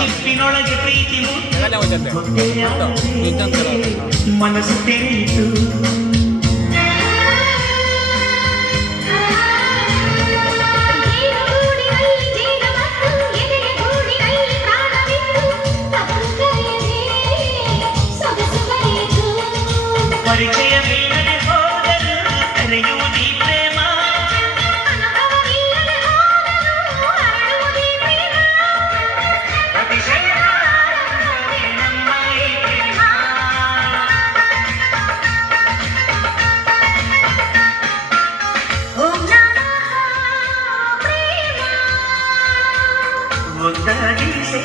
ಚಿಪ್ಪಿನೊಳಗೆ ಪ್ರೀತಿ ಮುಟ್ಟು ಮನಸ್ಸು ತೆರೆಯಿತು ముద్దగిసే